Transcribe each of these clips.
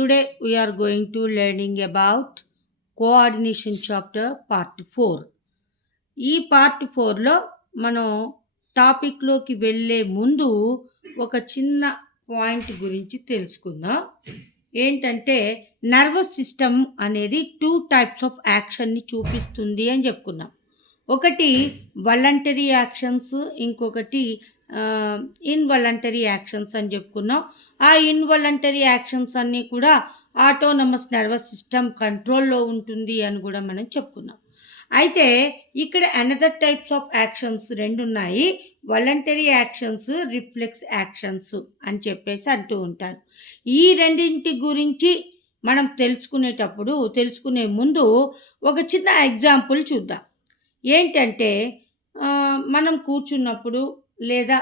Today we are going to learning about coordination chapter part 4. ఈ part 4లో మనం టాపిక్లోకి వెళ్ళే ముందు ఒక చిన్న పాయింట్ గురించి తెలుసుకుందాం. ఏంటంటే నర్వస్ సిస్టమ్ అనేది 2 టైప్స్ ఆఫ్ యాక్షన్ని చూపిస్తుంది అని చెప్పుకున్నాం. ఒకటి వాలంటరీ యాక్షన్స్, ఇంకొకటి ఇన్వాలంటరీ యాక్షన్స్ అని చెప్పుకున్నాం. ఆ ఇన్వాలంటరీ యాక్షన్స్ అన్నీ కూడా ఆటోనమస్ నర్వస్ సిస్టమ్ కంట్రోల్లో ఉంటుంది అని కూడా మనం చెప్పుకున్నాం. అయితే ఇక్కడ అనదర్ టైప్స్ ఆఫ్ యాక్షన్స్ 2 ఉన్నాయి. వాలంటరీ యాక్షన్స్, రిఫ్లెక్స్ యాక్షన్స్ అని చెప్పేసి అంటూ ఉంటారు. ఈ రెండింటి గురించి మనం తెలుసుకునే ముందు ఒక చిన్న ఎగ్జాంపుల్ చూద్దాం. ఏంటంటే మనం కూర్చున్నప్పుడు లేదా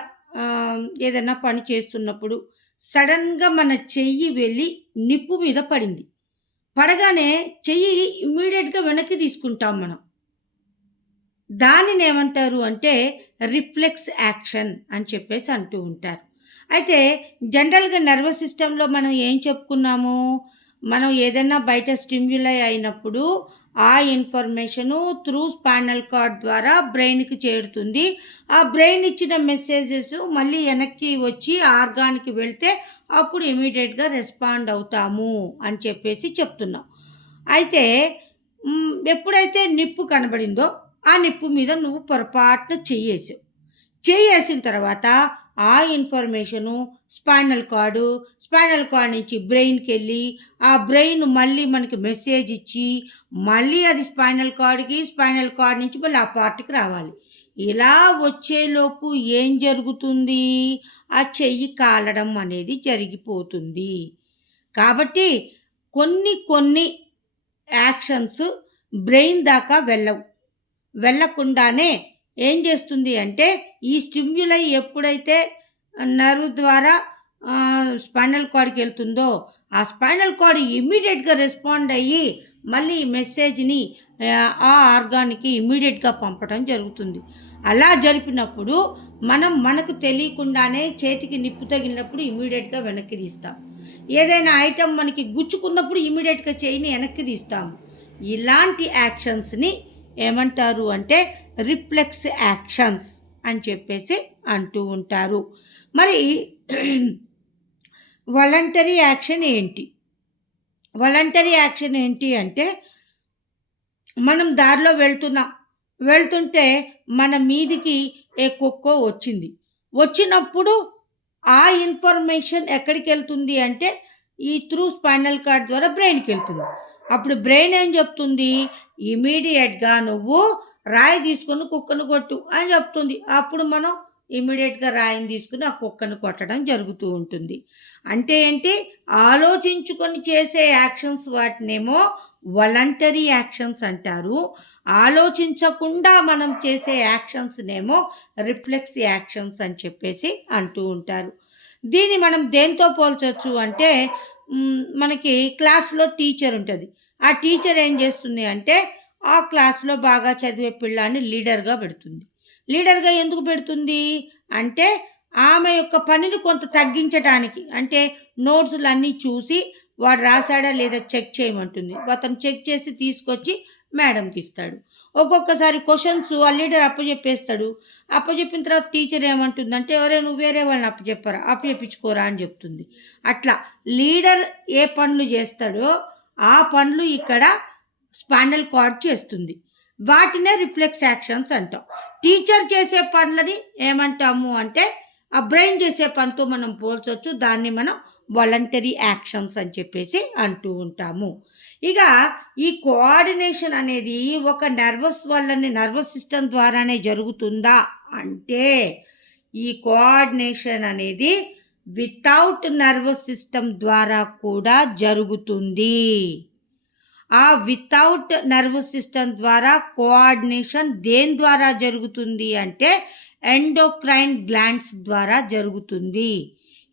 ఏదైనా పని చేస్తున్నప్పుడు సడన్గా మన చెయ్యి వెళ్ళి నిప్పు మీద పడింది. పడగానే చెయ్యి ఇమ్మీడియట్గా వెనక్కి తీసుకుంటాం మనం. దానిని ఏమంటారు అంటే రిఫ్లెక్స్ యాక్షన్ అని చెప్పేసి అంటూ ఉంటారు. అయితే జనరల్గా నర్వస్ సిస్టంలో మనం ఏం చెప్పుకున్నాము, మనం ఏదైనా బయట స్టిమ్యులై అయినప్పుడు ఆ ఇన్ఫర్మేషను త్రూ స్పైనల్ కార్డ్ ద్వారా బ్రెయిన్కి చేరుతుంది. ఆ బ్రెయిన్ ఇచ్చిన మెసేజెస్ మళ్ళీ వెనక్కి వచ్చి ఆర్గాన్కి వెళ్తే అప్పుడు ఇమీడియట్గా రెస్పాండ్ అవుతాము అని చెప్పేసి చెప్తున్నాం. అయితే ఎప్పుడైతే నిప్పు కనబడిందో ఆ నిప్పు మీద నువ్వు పొరపాటున చెయ్యేసిన తర్వాత ఆ ఇన్ఫర్మేషను స్పైనల్ కార్డ్ నుంచి బ్రెయిన్కి వెళ్ళి ఆ బ్రెయిన్ మళ్ళీ మనకి మెసేజ్ ఇచ్చి మళ్ళీ అది స్పైనల్ కార్డ్ నుంచి మళ్ళీ ఆ పార్ట్కి రావాలి. ఇలా వచ్చేలోపు ఏం జరుగుతుంది, ఆ చెయ్యి కాలడం అనేది జరిగిపోతుంది. కాబట్టి కొన్ని యాక్షన్స్ బ్రెయిన్ దాకా వెళ్ళకుండానే ఏం చేస్తుంది అంటే ఈ స్టిమ్యులై ఎప్పుడైతే నర్వ్ ద్వారా స్పైనల్ కార్డ్కి వెళ్తుందో ఆ స్పైనల్ కార్డ్ ఇమ్మీడియట్గా రెస్పాండ్ అయ్యి మళ్ళీ ఈ మెసేజ్ని ఆ ఆర్గాన్కి ఇమ్మీడియట్గా పంపడం జరుగుతుంది. అలా జరిపినప్పుడు మనకు తెలియకుండానే చేతికి నిప్పు తగిలినప్పుడు ఇమ్మీడియట్గా వెనక్కి తీస్తాం. ఏదైనా ఐటెం మనకి గుచ్చుకున్నప్పుడు ఇమ్మీడియట్గా చేయిని వెనక్కి తీస్తాము. ఇలాంటి యాక్షన్స్ని ఏమంటారు అంటే రిఫ్లెక్స్ యాక్షన్స్ అని చెప్పేసి అంటూ ఉంటారు. మరి వాలంటరీ యాక్షన్ ఏంటి అంటే మనం దారిలో వెళ్తుంటే మన మీదికి కుక్కో వచ్చినప్పుడు ఆ ఇన్ఫర్మేషన్ ఎక్కడికి వెళ్తుంది అంటే ఈ త్రూ స్పైనల్ కార్డ్ ద్వారా బ్రెయిన్కి వెళ్తుంది. అప్పుడు బ్రెయిన్ ఏం చెప్తుంది, ఇమీడియట్గా నువ్వు రాయి తీసుకొని కుక్కను కొట్టు అని చెప్తుంది. అప్పుడు మనం ఇమీడియట్గా రాయిని తీసుకుని ఆ కుక్కను కొట్టడం జరుగుతూ ఉంటుంది. అంటే ఏంటి, ఆలోచించుకొని చేసే యాక్షన్స్ వాటినేమో వాలంటరీ యాక్షన్స్ అంటారు. ఆలోచించకుండా మనం చేసే యాక్షన్స్నేమో రిఫ్లెక్స్ యాక్షన్స్ అని చెప్పేసి అంటూ ఉంటారు. దీన్ని మనం దేంతో పోల్చొచ్చు అంటే మనకి క్లాస్లో టీచర్ ఉంటుంది. ఆ టీచర్ ఏం చేస్తుంది అంటే ఆ క్లాస్లో బాగా చదివే పిల్లాన్ని లీడర్గా పెడుతుంది. లీడర్గా ఎందుకు పెడుతుంది అంటే ఆమె యొక్క పనిని కొంత తగ్గించడానికి, అంటే నోట్స్లు అన్నీ చూసి వాడు రాశాడా లేదా చెక్ చేయమంటుంది. అతను చెక్ చేసి తీసుకొచ్చి మేడంకి ఇస్తాడు. ఒక్కొక్కసారి క్వశ్చన్స్ ఆ లీడర్ అప్పచెప్పిన తర్వాత టీచర్ ఏమంటుందంటే ఎవరే నువ్వు వేరే వాళ్ళని అప్పచెప్పించుకోరా అని చెప్తుంది. అట్లా లీడర్ ఏ పనులు చేస్తాడో ఆ పనులు ఇక్కడ స్పైనల్ కార్డ్ చేస్తుంది. వాటినే రిఫ్లెక్స్ యాక్షన్స్ అంటాం. టీచర్ చేసే పనులని ఏమంటాము అంటే ఆ బ్రెయిన్ చేసే పనితో మనం పోల్చొచ్చు. దాన్ని మనం వాలంటరీ యాక్షన్స్ అని చెప్పేసి అంటూ ఉంటాము. ఇక ఈ కోఆర్డినేషన్ అనేది ఒక నర్వస్ సిస్టమ్ ద్వారానే జరుగుతుందా అంటే ఈ కోఆర్డినేషన్ అనేది వితౌట్ నర్వస్ సిస్టమ్ ద్వారా కూడా జరుగుతుంది. ఆ వితౌట్ నర్వస్ సిస్టమ్ ద్వారా కోఆర్డినేషన్ దేని ద్వారా జరుగుతుంది అంటే ఎండోక్రైన్ గ్లాండ్స్ ద్వారా జరుగుతుంది.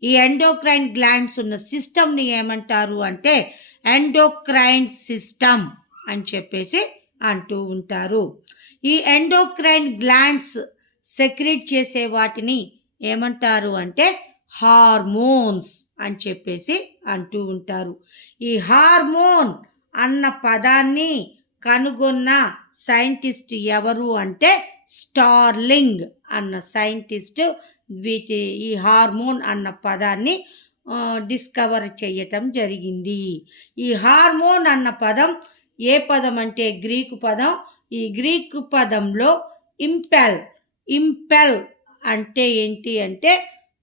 ఈ ఎండోక్రైన్ గ్లాండ్స్ ఉన్న సిస్టమ్ని ఏమంటారు అంటే ఎండోక్రైన్ సిస్టమ్ అని చెప్పేసి అంటూ ఉంటారు. ఈ ఎండోక్రైన్ గ్లాండ్స్ సెక్రెట్ చేసే వాటిని ఏమంటారు అంటే హార్మోన్స్ అని చెప్పేసి అంటూ ఉంటారు. ఈ హార్మోన్ అన్న పదాన్ని కనుగొన్న సైంటిస్ట్ ఎవరు అంటే స్టార్లింగ్ అన్న సైంటిస్ట్ ఈ హార్మోన్ అన్న పదాన్ని డిస్కవర్ చేయటం జరిగింది. ఈ హార్మోన్ అన్న పదం ఏ పదం అంటే గ్రీకు పదం. ఈ గ్రీకు పదంలో ఇంపెల్ అంటే ఏంటి అంటే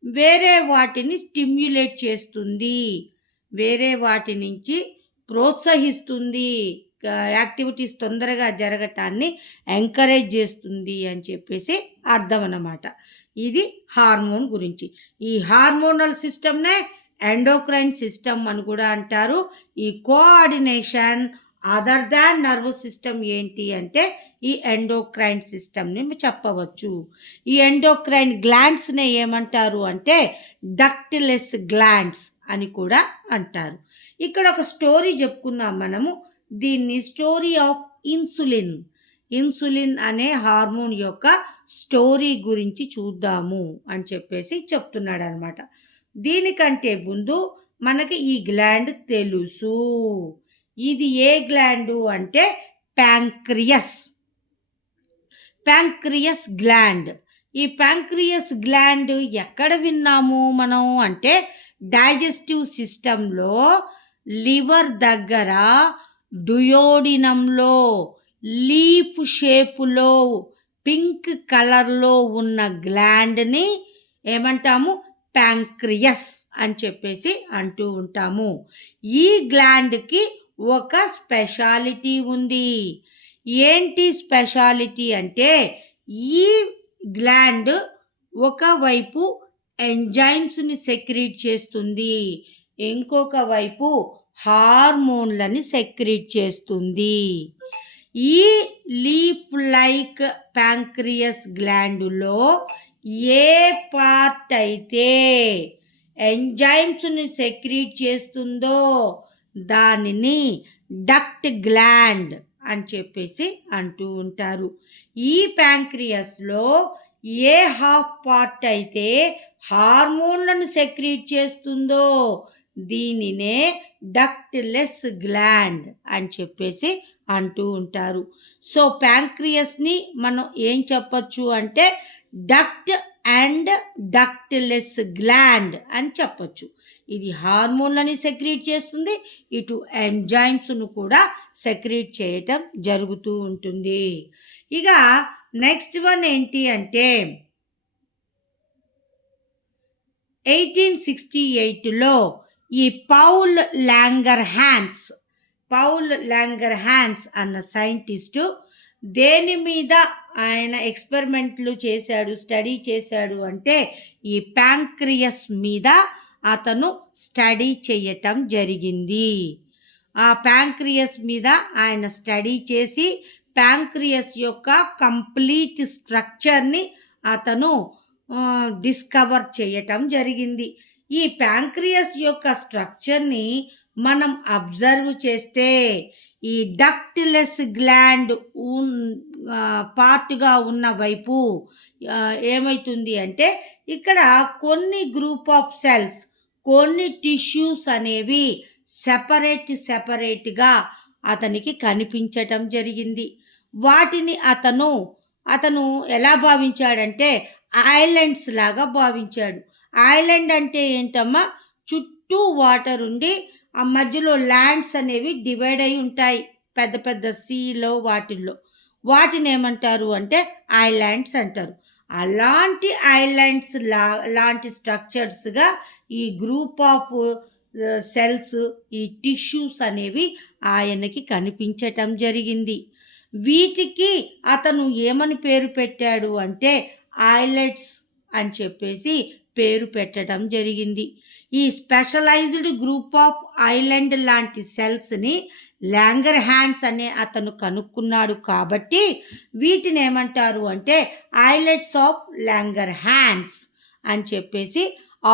వేరే వాటిని స్టిమ్యులేట్ చేస్తుంది, వేరే వాటి నుంచి ప్రోత్సహిస్తుంది, యాక్టివిటీస్ తొందరగా జరగటాన్ని ఎంకరేజ్ చేస్తుంది అని చెప్పేసి అర్థం అన్నమాట. ఇది హార్మోన్ గురించి. ఈ హార్మోనల్ సిస్టమ్నే ఎండోక్రైన్ సిస్టమ్ అని కూడా అంటారు. ఈ coordination other than nervous system ఏంటి అంటే ఈ ఎండోక్రైన్ సిస్టమ్ని చెప్పవచ్చు. ఈ ఎండోక్రైన్ గ్లాండ్స్ని ఏమంటారు అంటే డక్టిలెస్ గ్లాండ్స్ అని కూడా అంటారు. ఇక్కడ ఒక స్టోరీ చెప్పుకుందాం మనము. దీన్ని స్టోరీ ఆఫ్ ఇన్సులిన్ అనే హార్మోన్ యొక్క స్టోరీ గురించి చూద్దాము అని చెప్పేసి చెప్తున్నాడు అనమాట. దీనికంటే ముందు మనకి ఈ గ్లాండ్ తెలుసు. ఇది ఏ గ్లాండు అంటే ప్యాంక్రియస్ గ్లాండ్. ఈ ప్యాంక్రియస్ గ్లాండ్ ఎక్కడ విన్నాము మనం అంటే డైజెస్టివ్ సిస్టంలో లివర్ దగ్గర డుయోడినంలో లీఫ్ షేపులో పింక్ కలర్లో ఉన్న గ్లాండ్ని ఏమంటాము ప్యాంక్రియస్ అని చెప్పేసి అంటూ ఉంటాము. ఈ గ్లాండ్కి ఒక స్పెషాలిటీ ఉంది. ఏంటి స్పెషాలిటీ అంటే ఈ గ్లాండ్ ఒకవైపు ఎంజైమ్స్ని సెక్రీట్ చేస్తుంది, ఇంకొక వైపు హార్మోన్లని సెక్రీట్ చేస్తుంది. ఈ లీఫ్ లైక్ ప్యాంక్రియస్ గ్లాండులో ఏ పార్ట్ అయితే ఎంజైమ్స్ని సెక్రీట్ చేస్తుందో దానిని డక్ట్ గ్లాండ్ అని చెప్పేసి అంటూ ఉంటారు. ఈ ప్యాంక్రియస్లో ఏ హాఫ్ పార్ట్ అయితే హార్మోన్లను సెక్రీట్ చేస్తుందో దీనినే డక్ట్లెస్ గ్లాండ్ అని చెప్పేసి అంటూ ఉంటారు. సో ప్యాంక్రియస్ని మనం ఏం చెప్పచ్చు అంటే డక్ట్ అండ్ డక్ట్లెస్ గ్లాండ్ అని చెప్పచ్చు. ఇది హార్మోన్లని సెక్రీట్ చేస్తుంది, ఇటు ఎంజైమ్స్ను కూడా సెక్రీట్ చేయటం జరుగుతూ ఉంటుంది. ఇక నెక్స్ట్ వన్ ఏంటి అంటే 1868లో ఈ పౌల్ లాంగర్ హ్యాన్స్ అన్న సైంటిస్టు దేని మీద ఆయన ఎక్స్పెరిమెంట్లు చేశాడు, స్టడీ చేశాడు అంటే ఈ ప్యాంక్రియస్ మీద అతను స్టడీ చేయటం జరిగింది. ఆ ప్యాంక్రియస్ మీద ఆయన స్టడీ చేసి ప్యాంక్రియస్ యొక్క కంప్లీట్ స్ట్రక్చర్ని అతను డిస్కవర్ చేయటం జరిగింది. ఈ ప్యాంక్రియస్ యొక్క స్ట్రక్చర్ని మనం అబ్జర్వ్ చేస్తే ఈ డక్ట్లెస్ గ్లాండ్ పార్ట్గా ఉన్న వైపు ఏమవుతుంది అంటే ఇక్కడ కొన్ని గ్రూప్ ఆఫ్ సెల్స్, కొన్ని టిష్యూస్ అనేవి సెపరేట్గా అతనికి కనిపించటం జరిగింది. వాటిని అతను ఎలా భావించాడంటే ఐలాండ్స్ లాగా భావించాడు. ఐలాండ్ అంటే ఏంటమ్మా, చుట్టూ వాటర్ ఉండి ఆ మధ్యలో ల్యాండ్స్ అనేవి డివైడ్ అయి ఉంటాయి పెద్ద పెద్ద సీలో వాటిని ఏమంటారు అంటే ఐలాండ్స్ అంటారు. అలాంటి ఐలాండ్స్ లాంటి స్ట్రక్చర్స్గా ఈ గ్రూప్ ఆఫ్ సెల్స్, ఈ టిష్యూస్ అనేవి ఆయనకి కనిపించటం జరిగింది. వీటికి అతను ఏమని పేరు పెట్టాడు అంటే ఐలెట్స్ అని చెప్పేసి పేరు పెట్టడం జరిగింది. ఈ స్పెషలైజ్డ్ గ్రూప్ ఆఫ్ ఐలాండ్ లాంటి సెల్స్ని లాంగర్ హ్యాన్స్ అనే అతను కనుక్కున్నాడు కాబట్టి వీటిని ఏమంటారు అంటే ఐలెట్స్ ఆఫ్ లాంగర్ హ్యాన్స్ అని చెప్పేసి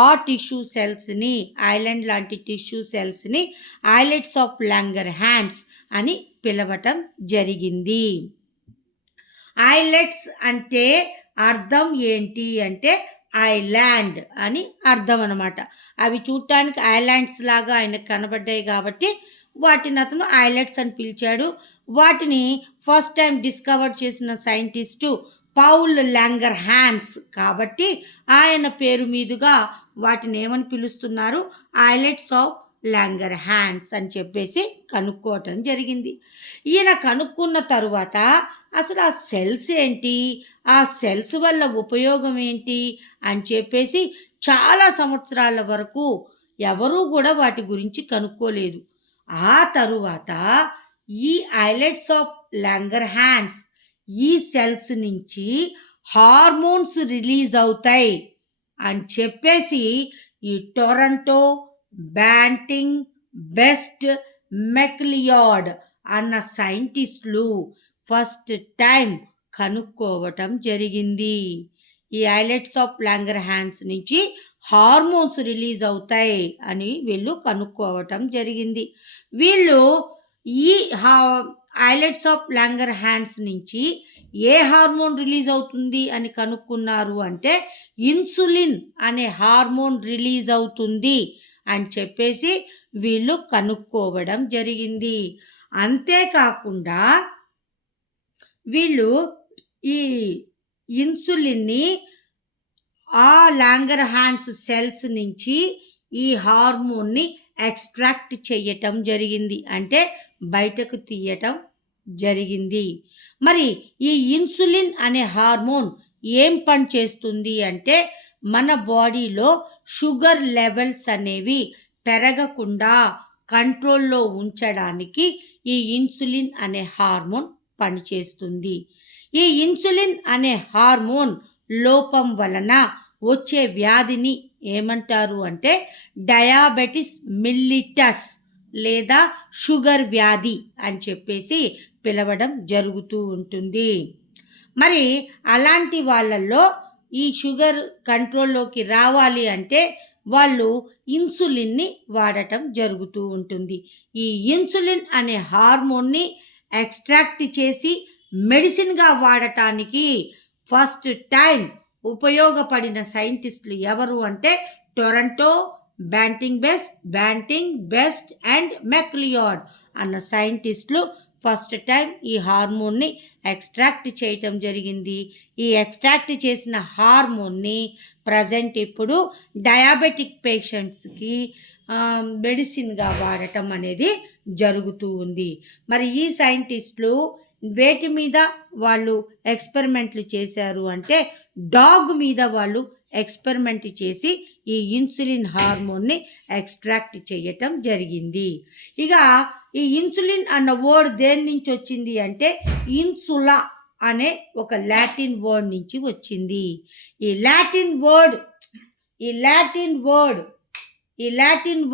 ఆ టిష్యూ సెల్స్ని, ఐలాండ్ లాంటి టిష్యూ సెల్స్ని ఐలెట్స్ ఆఫ్ లాంగర్ హ్యాన్స్ అని పిలవటం జరిగింది. ఐలెట్స్ అంటే అర్థం ఏంటి అంటే ఐలాండ్ అని అర్థం అనమాట. అవి చూడటానికి ఐలాండ్స్ లాగా ఆయనకు కనబడ్డాయి కాబట్టి వాటిని అతను ఐలాండ్స్ అని పిలిచాడు. వాటిని ఫస్ట్ టైం డిస్కవర్ చేసిన సైంటిస్టు పౌల్ లాంగర్ హ్యాన్స్ కాబట్టి ఆయన పేరు మీదుగా వాటిని ఏమని పిలుస్తున్నారు, ఐలాండ్స్ ఆఫ్ లాంగర్ హ్యాన్స్ అని చెప్పేసి కనుక్కోవటం జరిగింది. ఈయన కనుక్కున్న తరువాత అసలు ఆ సెల్స్ ఏంటి, ఆ సెల్స్ వల్ల ఉపయోగం ఏంటి అని చెప్పేసి చాలా సంవత్సరాల వరకు ఎవరూ కూడా వాటి గురించి కనుక్కోలేదు. ఆ తరువాత ఈ ఐలాండ్స్ ఆఫ్ లాంగర్ హ్యాన్స్ ఈ సెల్స్ నుంచి హార్మోన్స్ రిలీజ్ అవుతాయి అని చెప్పేసి ఈ టొరంటో, బ్యాంటింగ్, బెస్ట్, మెక్లియార్డ్ అన్న సైంటిస్టులు ఫస్ట్ టైం కనుక్కోవటం జరిగింది. ఈ ఐలాండ్స్ ఆఫ్ లాంగర్ హ్యాన్స్ నుంచి హార్మోన్స్ రిలీజ్ అవుతాయి అని వీళ్ళు కనుక్కోవటం జరిగింది. వీళ్ళు ఈ ఐలాండ్స్ ఆఫ్ లాంగర్ హ్యాన్స్ నుంచి ఏ హార్మోన్ రిలీజ్ అవుతుంది అని కనుక్కున్నారు అంటే ఇన్సులిన్ అనే హార్మోన్ రిలీజ్ అవుతుంది అని చెప్పేసి వీళ్ళు కనుక్కోవడం జరిగింది. అంతేకాకుండా వీళ్ళు ఈ ఇన్సులిన్ని ఆ లాంగర్ హ్యాన్స్ సెల్స్ నుంచి ఈ హార్మోన్ని ఎక్స్ట్రాక్ట్ చేయటం జరిగింది, అంటే బయటకు తీయటం జరిగింది. మరి ఈ ఇన్సులిన్ అనే హార్మోన్ ఏం పని చేస్తుంది అంటే మన బాడీలో షుగర్ లెవెల్స్ అనేవి పెరగకుండా కంట్రోల్లో ఉంచడానికి ఈ ఇన్సులిన్ అనే హార్మోన్ పనిచేస్తుంది. ఈ ఇన్సులిన్ అనే హార్మోన్ లోపం వలన వచ్చే వ్యాధిని ఏమంటారు అంటే డయాబెటిస్ మిల్లిటస్ లేదా షుగర్ వ్యాధి అని చెప్పేసి పిలవడం జరుగుతూ ఉంటుంది. మరి అలాంటి వాళ్ళల్లో ఈ షుగర్ కంట్రోల్లోకి రావాలి అంటే వాళ్ళు ఇన్సులిన్ని వాడటం జరుగుతూ ఉంటుంది. ఈ ఇన్సులిన్ అనే హార్మోన్ని ఎక్స్ట్రాక్ట్ చేసి మెడిసిన్గా వాడటానికి ఫస్ట్ టైం ఉపయోగపడిన సైంటిస్టులు ఎవరు అంటే టొరంటో, బ్యాంటింగ్ బెస్ట్ అండ్ మెక్లియార్డ్ అన్న సైంటిస్టులు ఫస్ట్ టైం ఈ హార్మోన్ని ఎక్స్ట్రాక్ట్ చేయటం జరిగింది. ఈ ఎక్స్ట్రాక్ట్ చేసిన హార్మోన్ని ప్రజెంట్ ఇప్పుడు డయాబెటిక్ పేషెంట్స్కి మెడిసిన్గా వాడటం అనేది జరుగుతూ ఉంది. మరి ఈ సైంటిస్టులు వేటి మీద వాళ్ళు ఎక్స్పెరిమెంట్లు చేశారు అంటే డాగ్ మీద వాళ్ళు ఎక్స్పెరిమెంట్ చేసి ఈ ఇన్సులిన్ హార్మోన్ని ఎక్స్ట్రాక్ట్ చేయటం జరిగింది. ఇక ఈ ఇన్సులిన్ అన్న వర్డ్ దేని నుంచి వచ్చింది అంటే ఇన్సులా అనే ఒక లాటిన్ వర్డ్ నుంచి వచ్చింది. ఈ లాటిన్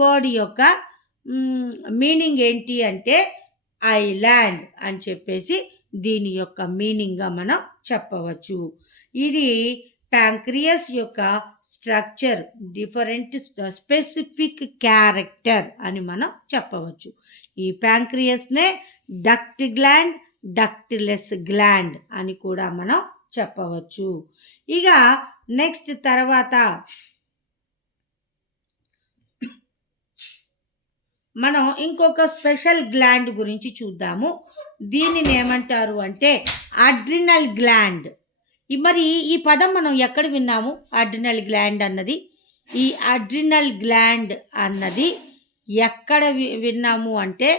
వర్డ్ యొక్క మీనింగ్ ఏంటి అంటే ఐలాండ్ అని చెప్పేసి దీని యొక్క మీనింగ్గా మనం చెప్పవచ్చు. ఇది ప్యాంక్రియాస్ యొక్క స్ట్రక్చర్ డిఫరెంట్ స్పెసిఫిక్ క్యారెక్టర్ అని మనం చెప్పవచ్చు. ఈ ప్యాంక్రియాస్నే డక్ట్ గ్లాండ్, డక్ట్లెస్ గ్లాండ్ అని కూడా మనం చెప్పవచ్చు. ఇక నెక్స్ట్ తర్వాత మనం ఇంకొక స్పెషల్ గ్లాండ్ గురించి చూద్దాము. దీనిని ఏమంటారు అంటే అడ్రినల్ గ్లాండ్. మరి ఈ పదం మనం ఎక్కడ విన్నాము అడ్రినల్ గ్లాండ్ అన్నది? ఈ అడ్రినల్ గ్లాండ్ అన్నది ఎక్కడ విన్నాము అంటే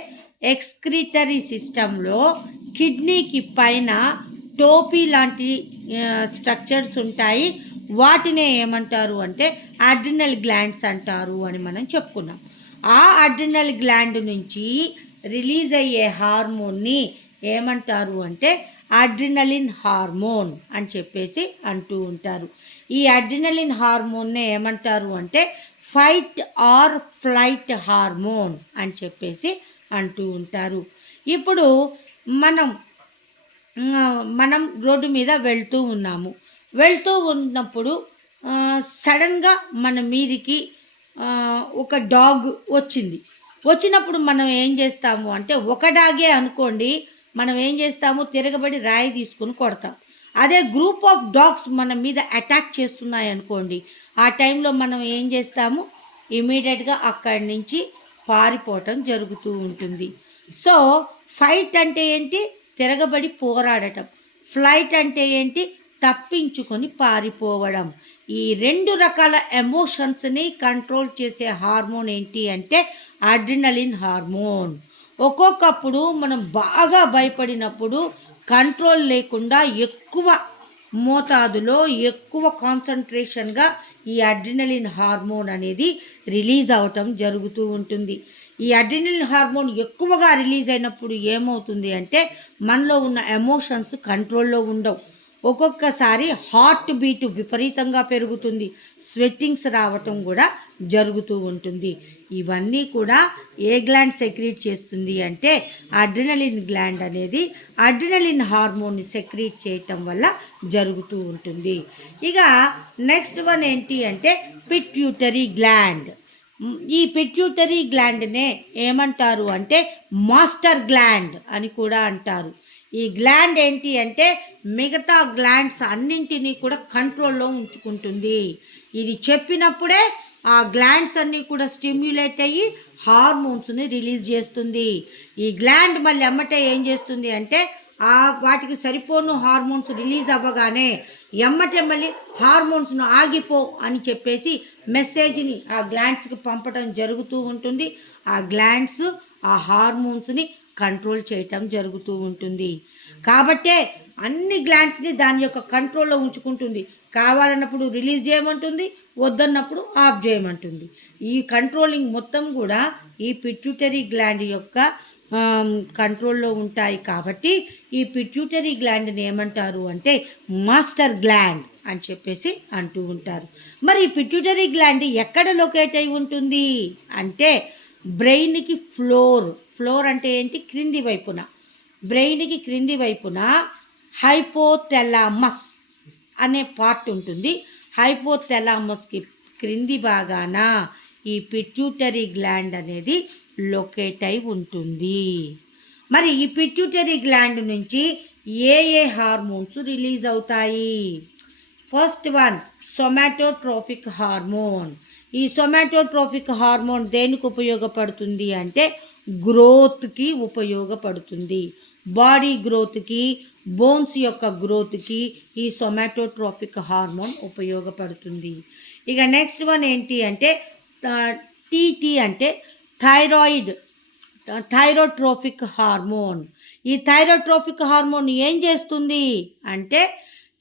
ఎక్స్క్రిటరీ సిస్టంలో కిడ్నీకి పైన టోపీ లాంటి స్ట్రక్చర్స్ ఉంటాయి. వాటినే ఏమంటారు అంటే అడ్రినల్ గ్లాండ్స్ అంటారు అని మనం చెప్పుకున్నాం. ఆ అడ్రినల్ గ్లాండ్ నుంచి రిలీజ్ అయ్యే హార్మోన్ని ఏమంటారు అంటే అడ్రినలిన్ హార్మోన్ అని చెప్పేసి అంటూ ఉంటారు. ఈ అడ్రినలిన్ హార్మోన్నే ఏమంటారు అంటే ఫైట్ ఆర్ ఫ్లైట్ హార్మోన్ అని చెప్పేసి అంటూ ఉంటారు. ఇప్పుడు మనం రోడ్డు మీద వెళ్తూ ఉన్నప్పుడు సడన్గా మన మీదికి ఒక డాగ్ వచ్చినప్పుడు మనం ఏం చేస్తాము అంటే ఒక డాగే అనుకోండి, మనం ఏం చేస్తాము తిరగబడి రాయి తీసుకుని కొడతాం. అదే గ్రూప్ ఆఫ్ డాగ్స్ మన మీద అటాక్ చేస్తున్నాయి అనుకోండి, ఆ టైంలో మనం ఏం చేస్తాము, ఇమీడియట్గా అక్కడి నుంచి పారిపోవటం జరుగుతూ ఉంటుంది. సో ఫైట్ అంటే ఏంటి, తిరగబడి పోరాడటం. ఫ్లైట్ అంటే ఏంటి, తప్పించుకొని పారిపోవడం. ఈ 2 రకాల ఎమోషన్స్ని కంట్రోల్ చేసే హార్మోన్ ఏంటి అంటే అడ్రినలిన్ హార్మోన్. ఒక్కొక్కప్పుడు మనం బాగా భయపడినప్పుడు కంట్రోల్ లేకుండా ఎక్కువ మోతాదులో ఎక్కువ కాన్సన్ట్రేషన్గా ఈ అడ్రినలిన్ హార్మోన్ అనేది రిలీజ్ అవటం జరుగుతూ ఉంటుంది. ఈ అడ్రినలిన్ హార్మోన్ ఎక్కువగా రిలీజ్ అయినప్పుడు ఏమవుతుంది అంటే మనలో ఉన్న ఎమోషన్స్ కంట్రోల్లో ఉండవు. ఒక్కొక్కసారి హార్ట్ బీట్ విపరీతంగా పెరుగుతుంది, స్వెట్టింగ్స్ రావటం కూడా జరుగుతూ ఉంటుంది. ఇవన్నీ కూడా ఏ గ్లాండ్ సెక్రీట్ చేస్తుంది అంటే అడ్రినలిన్ గ్లాండ్ అనేది అడ్రినలిన్ హార్మోన్ని సెక్రీట్ చేయటం వల్ల జరుగుతూ ఉంటుంది. ఇక నెక్స్ట్ వన్ ఏంటి అంటే పిట్యూటరీ గ్లాండ్. ఈ పిట్యూటరీ గ్లాండ్నే ఏమంటారు అంటే మాస్టర్ గ్లాండ్ అని కూడా అంటారు. ఈ గ్లాండ్ ఏంటి అంటే మిగతా గ్లాండ్స్ అన్నింటినీ కూడా కంట్రోల్లో ఉంచుకుంటుంది. ఇది చెప్పినప్పుడే ఆ గ్లాండ్స్ అన్నీ కూడా స్టిమ్యులేట్ అయ్యి హార్మోన్స్ని రిలీజ్ చేస్తుంది. ఈ గ్లాండ్ మళ్ళీ ఎమ్మటే ఏం చేస్తుంది అంటే వాటికి సరిపోను హార్మోన్స్ రిలీజ్ అవ్వగానే ఎమ్మటే మళ్ళీ హార్మోన్స్ను ఆగిపో అని చెప్పేసి మెసేజ్ని ఆ గ్లాండ్స్కి పంపడం జరుగుతూ ఉంటుంది. ఆ గ్లాండ్స్ ఆ హార్మోన్స్ని కంట్రోల్ చేయటం జరుగుతూ ఉంటుంది. కాబట్టే అన్ని గ్లాండ్స్ని దాని యొక్క కంట్రోల్లో ఉంచుకుంటుంది. కావాలన్నప్పుడు రిలీజ్ చేయమంటుంది, వద్దన్నప్పుడు ఆఫ్ చేయమంటుంది. ఈ కంట్రోలింగ్ మొత్తం కూడా ఈ పిట్యూటరీ గ్లాండ్ యొక్క కంట్రోల్లో ఉంటాయి. కాబట్టి ఈ పిట్యూటరీ గ్లాండ్ని ఏమంటారు అంటే మాస్టర్ గ్లాండ్ అని చెప్పేసి అంటూ ఉంటారు. మరి ఈ పిట్యూటరీ గ్లాండ్ ఎక్కడ లొకేట్ అయి ఉంటుంది అంటే బ్రెయిన్కి ఫ్లోర్ అంటే ఏంటి, క్రింది వైపున, బ్రెయిన్కి క్రింది వైపున హైపోథెలామస్ అనే పార్ట్ ఉంటుంది. హైపోథెలామస్కి క్రింది భాగాన ఈ పిట్యూటరీ గ్లాండ్ అనేది లొకేట్ అయి ఉంటుంది. మరి ఈ పిట్యూటరీ గ్లాండ్ నుంచి ఏ హార్మోన్స్ రిలీజ్ అవుతాయి? First one somatotropic hormone. ఈ సొమాటోట్రోపిక్ హార్మోన్ దేనికి ఉపయోగపడుతుంది అంటే గ్రోత్కి ఉపయోగపడుతుంది. బాడీ గ్రోత్కి, బోన్స్ యొక్క గ్రోత్కి ఈ సొమాటోట్రోపిక్ హార్మోన్ ఉపయోగపడుతుంది. ఇక నెక్స్ట్ వన్ ఏంటి అంటే టీటీ అంటే థైరోట్రోపిక్ హార్మోన్. ఈ థైరోట్రోపిక్ హార్మోన్ ఏం చేస్తుంది అంటే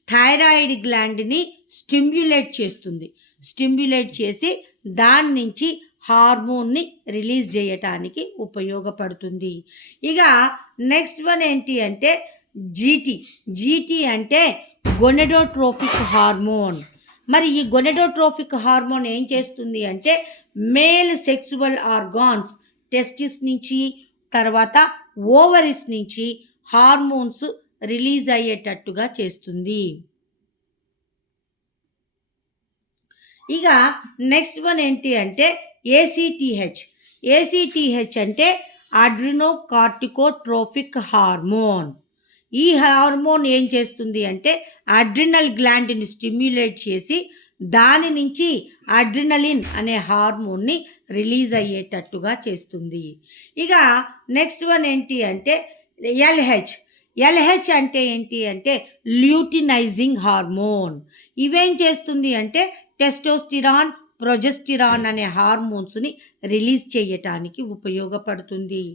థైరాయిడ్ గ్లాండ్ని స్టిమ్యులేట్ చేస్తుంది. స్టిమ్యులేట్ చేసి దాని నుంచి హార్మోన్ని రిలీజ్ చేయటానికి ఉపయోగపడుతుంది. ఇక నెక్స్ట్ వన్ ఏంటి అంటే జీటీ అంటే గొనెడోట్రోపిక్ హార్మోన్. మరి ఈ గొనెడోట్రోపిక్ హార్మోన్ ఏం చేస్తుంది అంటే మేల్ సెక్సువల్ ఆర్గాన్స్, టెస్టిస్ నుంచి తర్వాత ఓవరీస్ నుంచి హార్మోన్స్ రిలీజ్ అయ్యేటట్టుగా చేస్తుంది. ఇక నెక్స్ట్ వన్ ఏంటి అంటే ఏసీటీహెచ్ అంటే అడ్రినోకార్టికోట్రోపిక్ హార్మోన్. ఈ హార్మోన్ ఏం చేస్తుంది అంటే అడ్రినల్ గ్లాండ్ని స్టిమ్యులేట్ చేసి దాని నుంచి అడ్రినలిన్ అనే హార్మోన్ని రిలీజ్ అయ్యేటట్టుగా చేస్తుంది. ఇక నెక్స్ట్ వన్ ఏంటి అంటే ఎల్హెచ్ అంటే ఏంటి అంటే ల్యూటినైజింగ్ హార్మోన్. ఇవేం చేస్తుంది అంటే టెస్టోస్టిరాన్, ప్రొజెస్టిరాన్ అనే హార్మోన్స్ని రిలీజ్ చేయటానికి ఉపయోగపడుతుంది.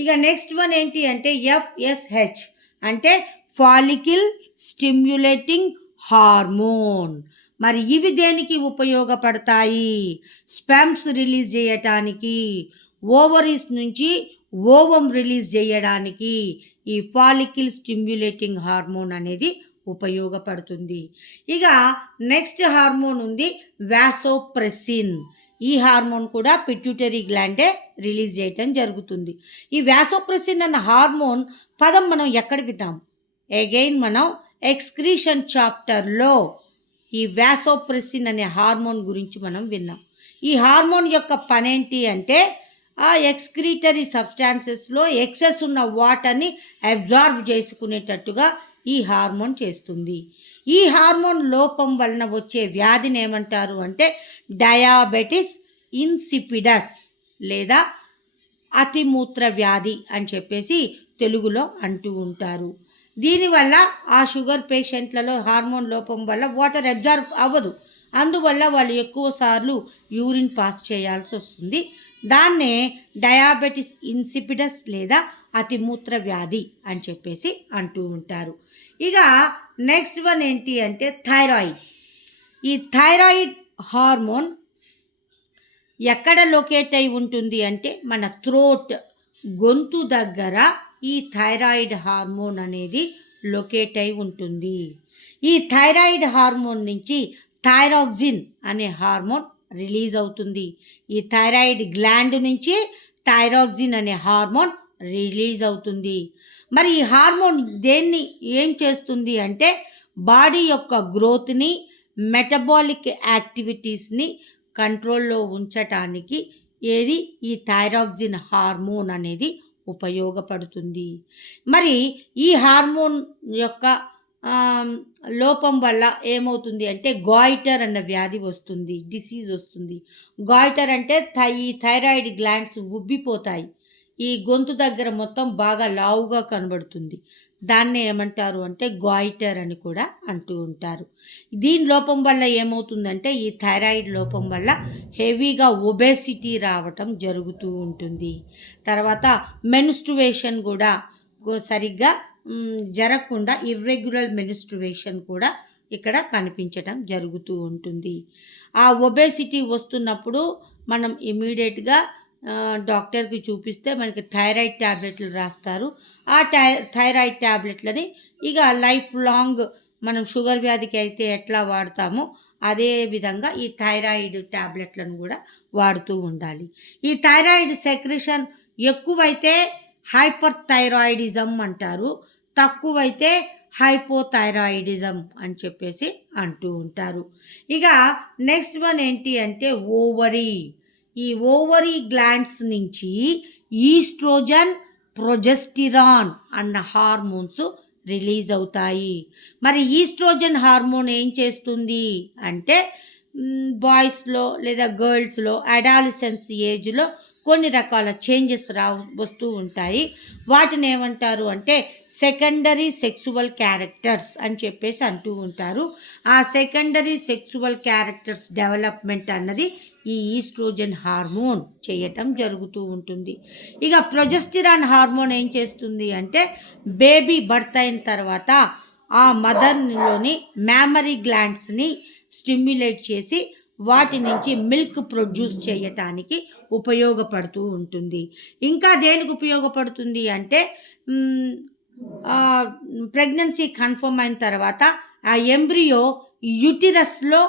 ఇక నెక్స్ట్ వన్ ఏంటి అంటే ఎఫ్ఎస్హెచ్ అంటే ఫాలికిల్ స్టిమ్యులేటింగ్ హార్మోన్. మరి ఇవి దేనికి ఉపయోగపడతాయి? స్పెమ్స్ రిలీజ్ చేయటానికి, ఓవరీస్ నుంచి ఓవం రిలీజ్ చేయడానికి ఈ ఫాలికిల్ స్టిమ్యులేటింగ్ హార్మోన్ అనేది ఉపయోగపడుతుంది. ఇక నెక్స్ట్ హార్మోన్ ఉంది వాసోప్రెసిన్. ఈ హార్మోన్ కూడా పిట్యూటరీ గ్లాండే రిలీజ్ చేయటం జరుగుతుంది. ఈ వాసోప్రెసిన్ అన్న హార్మోన్ పదం మనం ఎక్కడ విన్నాం? అగైన్ మనం ఎక్స్క్రీషన్ చాప్టర్లో ఈ వాసోప్రెసిన్ అనే హార్మోన్ గురించి మనం విన్నాం. ఈ హార్మోన్ యొక్క పనేంటి అంటే ఆ ఎక్స్క్రీటరీ సబ్స్టాన్సెస్లో ఎక్సెస్ ఉన్న వాటర్ని అబ్జార్బ్ చేసుకునేటట్టుగా ఈ హార్మోన్ చేస్తుంది. ఈ హార్మోన్ లోపం వలన వచ్చే వ్యాధిని ఏమంటారు అంటే డయాబెటిస్ ఇన్సిపిడస్ లేదా అతిమూత్ర వ్యాధి అని చెప్పేసి తెలుగులో అంటూ ఉంటారు. దీనివల్ల ఆ షుగర్ పేషెంట్లలో హార్మోన్ లోపం వల్ల వాటర్ అబ్జర్వ్ అవ్వదు. అందువల్ల వాళ్ళు ఎక్కువ సార్లు యూరిన్ పాస్ చేయాల్సి వస్తుంది. దాన్నే డయాబెటిస్ ఇన్సిపిడస్ లేదా అతిమూత్ర వ్యాధి అని చెప్పేసి అంటూ ఉంటారు. ఇక నెక్స్ట్ వన్ ఏంటి అంటే థైరాయిడ్. ఈ థైరాయిడ్ హార్మోన్ ఎక్కడ లొకేట్ అయి ఉంటుంది అంటే మన థ్రోట్, గొంతు దగ్గర ఈ థైరాయిడ్ హార్మోన్ అనేది లొకేట్ అయి ఉంటుంది. ఈ థైరాయిడ్ హార్మోన్ నుంచి థైరాక్సిన్ అనే హార్మోన్ రిలీజ్ అవుతుంది. ఈ థైరాయిడ్ గ్లాండ్ నుంచి థైరాక్సిన్ అనే హార్మోన్ రిలీజ్ అవుతుంది. మరి ఈ హార్మోన్ దేన్ని ఏం చేస్తుంది అంటే బాడీ యొక్క గ్రోత్ని, మెటబాలిక్ యాక్టివిటీస్ని కంట్రోల్లో ఉంచటానికి ఈ థైరాక్సిన్ హార్మోన్ అనేది ఉపయోగపడుతుంది. మరి ఈ హార్మోన్ యొక్క లోపం వల్ల ఏమవుతుంది అంటే గాయిటర్ అన్న వ్యాధి వస్తుంది, డిసీజ్ వస్తుంది. గాయిటర్ అంటే ఈ థైరాయిడ్ గ్లాండ్స్ ఉబ్బిపోతాయి. ఈ గొంతు దగ్గర మొత్తం బాగా లావుగా కనబడుతుంది. దాన్ని ఏమంటారు అంటే గాయిటర్ అని కూడా అంటూ ఉంటారు. దీని లోపం వల్ల ఏమవుతుందంటే ఈ థైరాయిడ్ లోపం వల్ల హెవీగా ఒబేసిటీ రావటం జరుగుతూ ఉంటుంది. తర్వాత మెన్స్ట్రువేషన్ కూడా సరిగ్గా జరగకుండా ఇర్రెగ్యులర్ మెన్స్ట్రువేషన్ కూడా ఇక్కడ కనిపించటం జరుగుతూ ఉంటుంది. ఆ ఒబేసిటీ వస్తున్నప్పుడు మనం ఇమీడియట్గా డాక్టర్కి చూపిస్తే మనకి థైరాయిడ్ ట్యాబ్లెట్లు రాస్తారు. ఆ థైరాయిడ్ ట్యాబ్లెట్లని ఇక లైఫ్ లాంగ్ మనం షుగర్ వ్యాధికి అయితే ఎట్లా వాడతామో అదే విధంగా ఈ థైరాయిడ్ ట్యాబ్లెట్లను కూడా వాడుతూ ఉండాలి. ఈ థైరాయిడ్ సెక్రెషన్ ఎక్కువైతే హైపర్ థైరాయిడిజం అంటారు, తక్కువైతే హైపోథైరాయిడిజం అని చెప్పేసి అంటూ ఉంటారు. ఇక నెక్స్ట్ వన్ ఏంటి అంటే ఓవరీ. ఈ ఓవరీ గ్లాండ్స్ నుంచి ఈస్ట్రోజన్, ప్రొజెస్టిరాన్ అన్న హార్మోన్స్ రిలీజ్ అవుతాయి. మరి ఈస్ట్రోజన్ హార్మోన్ ఏం చేస్తుంది అంటే బాయ్స్లో లేదా గర్ల్స్లో అడాలసెన్స్ ఏజ్లో కొన్ని రకాల చేంజెస్ వస్తూ ఉంటాయి. వాటిని ఏమంటారు అంటే సెకండరీ సెక్సువల్ క్యారెక్టర్స్ అని చెప్పేసి అంటూ ఉంటారు. ఆ సెకండరీ సెక్సువల్ క్యారెక్టర్స్ డెవలప్మెంట్ అన్నది ఈ ఈస్ట్రోజన్ హార్మోన్ చేయటం జరుగుతూ ఉంటుంది. ఇక ప్రొజెస్టిరాన్ హార్మోన్ ఏం చేస్తుంది అంటే బేబీ బర్త్ అయిన తర్వాత ఆ మదర్లోని మ్యామరీ గ్లాండ్స్ని స్టిమ్యులేట్ చేసి వాటి నుంచి మిల్క్ ప్రొడ్యూస్ చేయటానికి ఉపయోగపడుతూ ఉంటుంది. ఇంకా దేనికి ఉపయోగపడుతుంది అంటే ప్రెగ్నెన్సీ కన్ఫర్మ్ అయిన తర్వాత ఆ ఎంబ్రియో యూటిరస్లో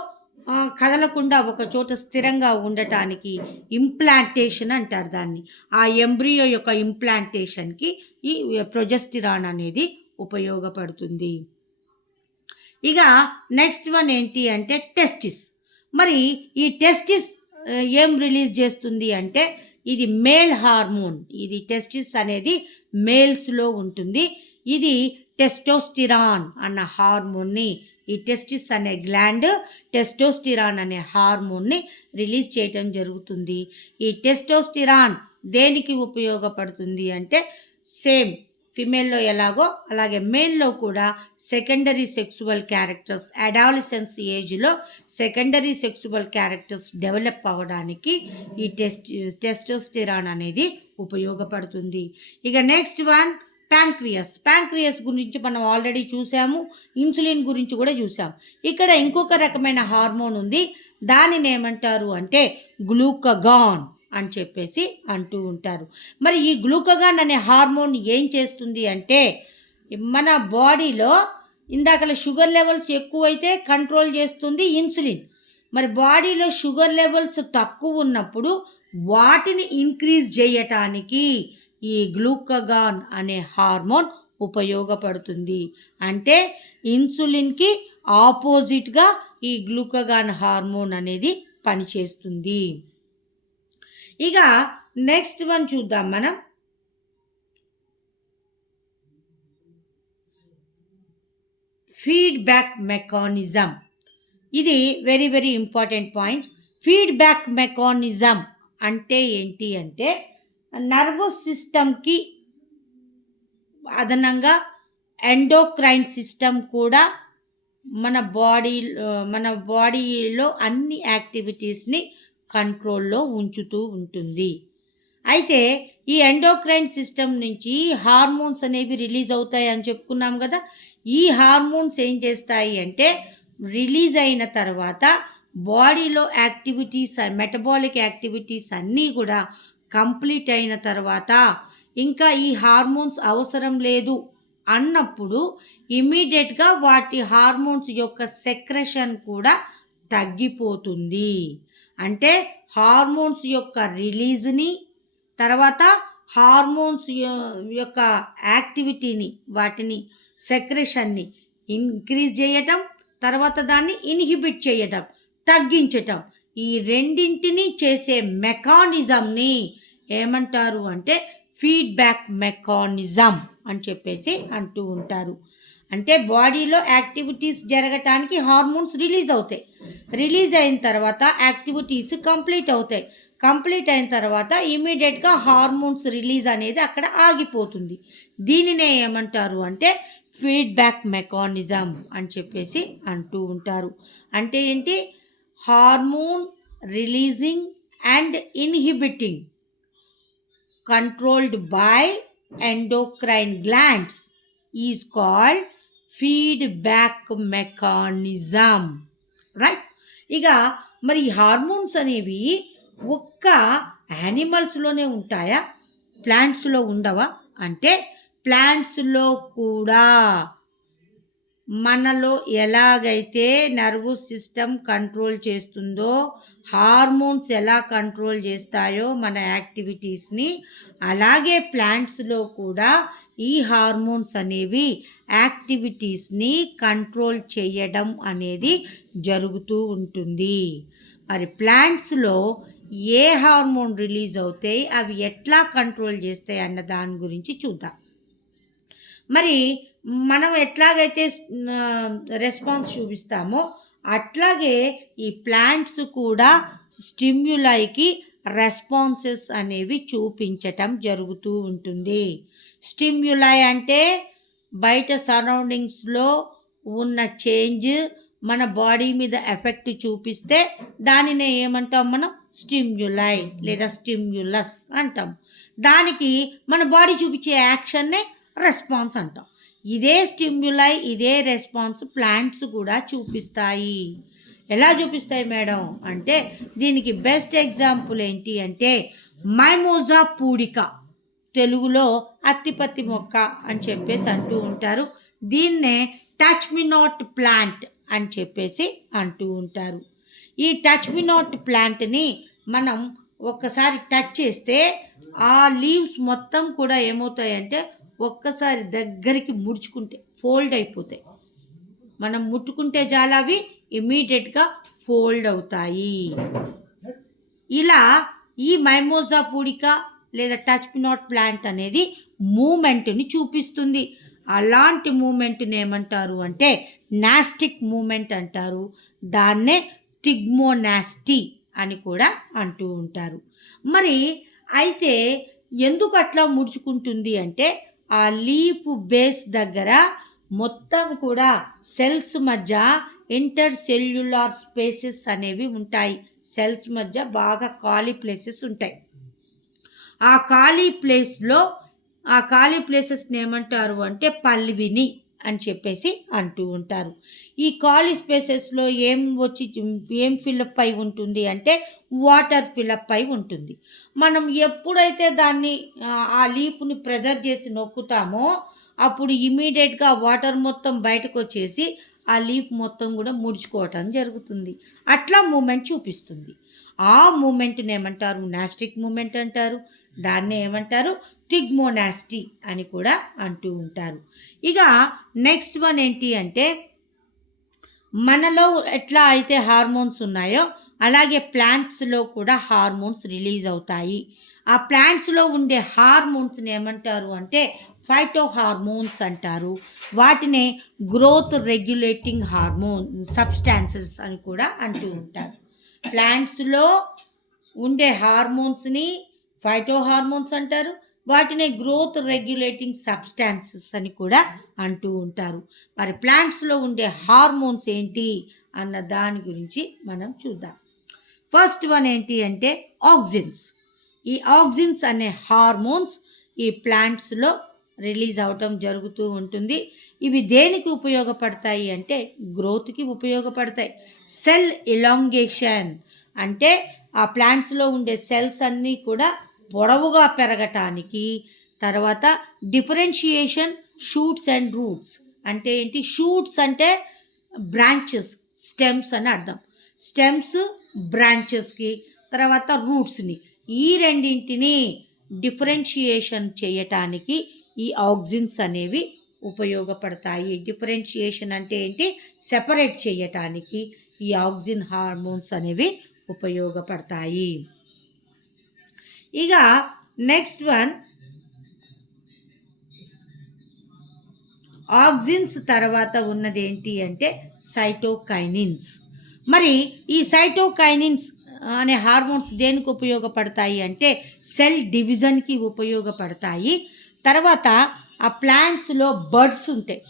కదలకుండా ఒక చోట స్థిరంగా ఉండటానికి ఇంప్లాంటేషన్ అంటారు దాన్ని. ఆ ఎంబ్రియో యొక్క ఇంప్లాంటేషన్కి ఈ ప్రొజెస్టిరాన్ అనేది ఉపయోగపడుతుంది. ఇక నెక్స్ట్ వన్ ఏంటి అంటే టెస్టిస్. మరి ఈ టెస్టిస్ ఏం రిలీజ్ చేస్తుంది అంటే ఇది మేల్ హార్మోన్. ఇది టెస్టిస్ అనేది మేల్స్లో ఉంటుంది. ఇది టెస్టోస్టిరాన్ అన్న హార్మోన్ని, ఈ టెస్టిస్ అనే గ్లాండ్ టెస్టోస్టిరాన్ అనే హార్మోన్ని రిలీజ్ చేయటం జరుగుతుంది. ఈ టెస్టోస్టిరాన్ దేనికి ఉపయోగపడుతుంది అంటే సేమ్ ఫిమేల్లో ఎలాగో అలాగే మేల్లో కూడా సెకండరీ సెక్సువల్ క్యారెక్టర్స్ అడాలసెన్స్ ఏజ్లో సెకండరీ సెక్సువల్ క్యారెక్టర్స్ డెవలప్ అవ్వడానికి ఈ టెస్టోస్టిరాన్ అనేది ఉపయోగపడుతుంది. ఇక నెక్స్ట్ వన్ ప్యాంక్రియాస్. ప్యాంక్రియాస్ గురించి మనం ఆల్రెడీ చూసాము, ఇన్సులిన్ గురించి కూడా చూసాం. ఇక్కడ ఇంకొక రకమైన హార్మోన్ ఉంది. దానిని ఏమంటారు అంటే గ్లూకగాన్ అని చెప్పేసి అంటూ ఉంటారు. మరి ఈ గ్లూకగాన్ అనే హార్మోన్ ఏం చేస్తుంది అంటే మన బాడీలో ఇందాకల షుగర్ లెవెల్స్ ఎక్కువైతే కంట్రోల్ చేస్తుంది ఇన్సులిన్. మరి బాడీలో షుగర్ లెవెల్స్ తక్కువ ఉన్నప్పుడు వాటిని ఇంక్రీజ్ చేయటానికి ఈ గ్లూకగాన్ అనే హార్మోన్ ఉపయోగపడుతుంది. అంటే ఇన్సులిన్కి ఆపోజిట్గా ఈ గ్లూకగాన్ హార్మోన్ అనేది పనిచేస్తుంది. ఇక నెక్స్ట్ వన్ చూద్దాం మనం. Feedback mechanism. ఇది very very important point. Feedback mechanism అంటే ఏంటి అంటే నర్వస్ సిస్టమ్కి అదనంగా ఎండోక్రైన్ సిస్టమ్ కూడా మన బాడీలో అన్ని యాక్టివిటీస్ని కంట్రోల్లో ఉంచుతూ ఉంటుంది. అయితే ఈ ఎండోక్రైన్ సిస్టమ్ నుంచి హార్మోన్స్ అనేవి రిలీజ్ అవుతాయి అని చెప్పుకున్నాం కదా. ఈ హార్మోన్స్ ఏం చేస్తాయి అంటే రిలీజ్ అయిన తర్వాత బాడీలో యాక్టివిటీస్, మెటబాలిక్ యాక్టివిటీస్ అన్నీ కూడా కంప్లీట్ అయిన తర్వాత ఇంకా ఈ హార్మోన్స్ అవసరం లేదు అన్నప్పుడు ఇమీడియట్గా వాటి హార్మోన్స్ యొక్క సెక్రెషన్ కూడా తగ్గిపోతుంది. అంటే హార్మోన్స్ యొక్క రిలీజ్ని, తర్వాత హార్మోన్స్ యొక్క యాక్టివిటీని, వాటిని సెక్రెషన్ని ఇంక్రీజ్ చేయటం, తర్వాత దాన్ని ఇన్హిబిట్ చేయటం, తగ్గించటం, ఈ రెండింటిని చేసే మెకానిజంని ఏమంటారు అంటే ఫీడ్బ్యాక్ మెకానిజం అని చెప్పేసి అంటూ ఉంటారు. అంటే బాడీలో యాక్టివిటీస్ జరగటానికి హార్మోన్స్ రిలీజ్ అవుతాయి. రిలీజ్ అయిన తర్వాత యాక్టివిటీస్ కంప్లీట్ అవుతాయి. కంప్లీట్ అయిన తర్వాత ఇమీడియట్గా హార్మోన్స్ రిలీజ్ అనేది అక్కడ ఆగిపోతుంది. దీనినే ఏమంటారు అంటే ఫీడ్బ్యాక్ మెకానిజం అని చెప్పేసి అంటూ ఉంటారు. అంటే ఏంటి? Hormone releasing and inhibiting controlled by endocrine glands is called feedback mechanism, right? ఇక మరి హార్మోన్స్ అనేవి ఒక్క యానిమల్స్లోనే ఉంటాయా, ప్లాంట్స్లో ఉండవా అంటే ప్లాంట్స్లో కూడా మనలో ఎలాగైతే నర్వస్ సిస్టమ్ కంట్రోల్ చేస్తుందో, హార్మోన్స్ ఎలా కంట్రోల్ చేస్తాయో మన యాక్టివిటీస్ని, అలాగే ప్లాంట్స్లో కూడా ఈ హార్మోన్స్ అనేవి యాక్టివిటీస్ని కంట్రోల్ చేయడం అనేది జరుగుతూ ఉంటుంది. మరి ప్లాంట్స్లో ఏ హార్మోన్ రిలీజ్ అవుతాయి, అవి ఎట్లా కంట్రోల్ చేస్తాయి అన్న దాని గురించి చూద్దాం. మరి మనం ఎట్లాగైతే రెస్పాన్స్ చూపిస్తామో అట్లాగే ఈ ప్లాంట్స్ కూడా స్టిమ్యులైకి రెస్పాన్సెస్ అనేవి చూపించటం జరుగుతూ ఉంటుంది. స్టిమ్యులై అంటే బయట సరౌండింగ్స్లో ఉన్న చేంజ్ మన బాడీ మీద ఎఫెక్ట్ చూపిస్తే దానినే ఏమంటాం మనం? స్టిమ్యులై లేదా స్టిమ్యులస్ అంటాం. దానికి మన బాడీ చూపించే యాక్షన్నే రెస్పాన్స్ అంటాం. ఇదే స్టిమ్యులై, ఇదే రెస్పాన్స్ ప్లాంట్స్ కూడా చూపిస్తాయి. ఎలా చూపిస్తాయి మేడం అంటే దీనికి బెస్ట్ ఎగ్జాంపుల్ ఏంటి అంటే మైమోజా పూడిక, తెలుగులో అత్తిపత్తి మొక్క అని చెప్పేసి అంటూ ఉంటారు. దీన్నే టచ్ మీ నాట్ ప్లాంట్ అని చెప్పేసి అంటూ ఉంటారు. ఈ టచ్ మీ నాట్ ప్లాంట్ని మనం ఒక్కసారి టచ్ చేస్తే ఆ లీవ్స్ మొత్తం కూడా ఏమవుతాయంటే ఒక్కసారి దగ్గరికి ముడుచుకుంటే ఫోల్డ్ అయిపోతాయి. మనం ముట్టుకుంటే చాలా అవి ఇమీడియట్గా ఫోల్డ్ అవుతాయి. ఇలా ఈ మైమోజా పూడిక లేదా టచ్ మీ నాట్ ప్లాంట్ అనేది మూమెంట్ని చూపిస్తుంది. అలాంటి మూమెంట్ని ఏమంటారు అంటే నాస్టిక్ మూమెంట్ అంటారు. దాన్నే థిగ్మోనాస్టీ అని కూడా అంటూ ఉంటారు. మరి అయితే ఎందుకు అట్లా ముడుచుకుంటుంది అంటే ఆ లీఫ్ బేస్ దగ్గర మొత్తం కూడా సెల్స్ మధ్య ఇంటర్ సెల్యులార్ స్పేసెస్ అనేవి ఉంటాయి. సెల్స్ మధ్య బాగా ఖాళీ ప్లేసెస్ ఉంటాయి. ఆ ఖాళీ ప్లేసెస్ని ఏమంటారు అంటే పల్విని అని చెప్పేసి అంటూ ఉంటారు. ఈ ఖాళీ స్పేసెస్లో ఏం ఫిలప్ అయి ఉంటుంది అంటే వాటర్ ఫిలప్ అయి ఉంటుంది. మనం ఎప్పుడైతే దాన్ని ఆ లీఫ్ని ప్రెజర్ చేసి నొక్కుతామో అప్పుడు ఇమీడియట్గా వాటర్ మొత్తం బయటకు వచ్చేసి ఆ లీఫ్ మొత్తం కూడా ముడుచుకోవటం జరుగుతుంది. అట్లా మూమెంట్ చూపిస్తుంది. ఆ మూమెంట్ని ఏమంటారు? నాస్టిక్ మూమెంట్ అంటారు. దాన్నే ఏమంటారు? థిగ్మోనాస్టీ అని కూడా అంటూ ఉంటారు. ఇక నెక్స్ట్ వన్ ఏంటి అంటే మనలో ఎట్లా అయితే హార్మోన్స్ ఉన్నాయో అలాగే ప్లాంట్స్లో కూడా హార్మోన్స్ రిలీజ్ అవుతాయి. ఆ ప్లాంట్స్లో ఉండే హార్మోన్స్ని ఏమంటారు అంటే ఫైటో హార్మోన్స్ అంటారు. వాటినే గ్రోత్ రెగ్యులేటింగ్ హార్మోన్ సబ్స్టాన్సెస్ అని కూడా అంటూ ఉంటారు. ప్లాంట్స్లో ఉండే హార్మోన్స్ని ఫైటో హార్మోన్స్ అంటారు. వాటిని గ్రోత్ రెగ్యులేటింగ్ సబ్స్టాన్సెస్ అని కూడా అంటూ ఉంటారు. మరి ప్లాంట్స్లో ఉండే హార్మోన్స్ ఏంటి అన్న దాని గురించి మనం చూద్దాం. ఫస్ట్ వన్ ఏంటి అంటే ఆక్సిన్స్. ఈ ఆక్సిన్స్ అనే హార్మోన్స్ ఈ ప్లాంట్స్లో రిలీజ్ అవటం జరుగుతూ ఉంటుంది. ఇవి దేనికి ఉపయోగపడతాయి అంటే గ్రోత్కి ఉపయోగపడతాయి. సెల్ ఎలాంగేషన్ అంటే ఆ ప్లాంట్స్లో ఉండే సెల్స్ అన్నీ కూడా పొడవుగా పెరగటానికి. తర్వాత డిఫరెన్షియేషన్ షూట్స్ అండ్ రూట్స్ అంటే ఏంటి? షూట్స్ అంటే బ్రాంచెస్, స్టెమ్స్ అని అర్థం. స్టెమ్స్ బ్రాంచెస్కి, తర్వాత రూట్స్ని, ఈ రెండింటిని డిఫరెన్షియేషన్ చేయటానికి ఈ ఆక్సిన్స్ అనేవి ఉపయోగపడతాయి. డిఫరెన్షియేషన్ అంటే ఏంటి? సెపరేట్ చేయటానికి ఈ ఆక్సిన్ హార్మోన్స్ అనేవి ఉపయోగపడతాయి. ఇక నెక్స్ట్ వన్, ఆక్సిన్స్ తర్వాత ఉన్నది ఏంటి అంటే సైటోకైనిన్స్. మరి ఈ సైటోకైనిన్స్ అనే హార్మోన్స్ దేనికి ఉపయోగపడతాయి అంటే సెల్ డివిజన్కి ఉపయోగపడతాయి. తర్వాత ఆ ప్లాంట్స్లో బర్డ్స్ ఉంటాయి.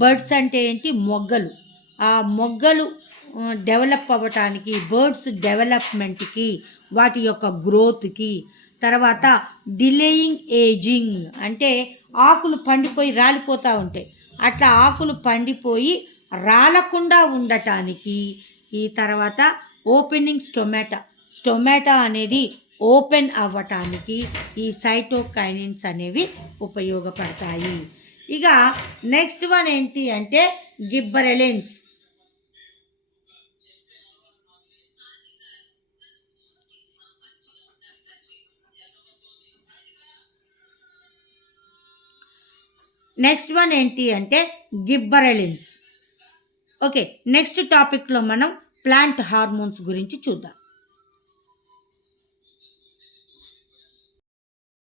బర్డ్స్ అంటే ఏంటి? మొగ్గలు. ఆ మొగ్గలు డెవలప్ అవ్వటానికి, బర్డ్స్ డెవలప్మెంట్కి, వాటి యొక్క గ్రోత్కి. తర్వాత డిలేయింగ్ ఏజింగ్ అంటే ఆకులు పండిపోయి రాలిపోతూ ఉంటాయి. అట్లా ఆకులు పండిపోయి రాలకుండా ఉండటానికి. ఈ తర్వాత ఓపెనింగ్ స్టొమాటా అనేది ఓపెన్ అవ్వటానికి ఈ సైటోకైనిన్స్ అనేవి ఉపయోగపడతాయి. ఇక నెక్స్ట్ వన్ ఏంటి అంటే గిబ్బరెలిన్స్. నెక్స్ట్ వన్ ఏంటి అంటే గిబ్బరెలిన్స్. ఓకే, నెక్స్ట్ టాపిక్లో మనం ప్లాంట్ హార్మోన్స్ గురించి చూద్దాం.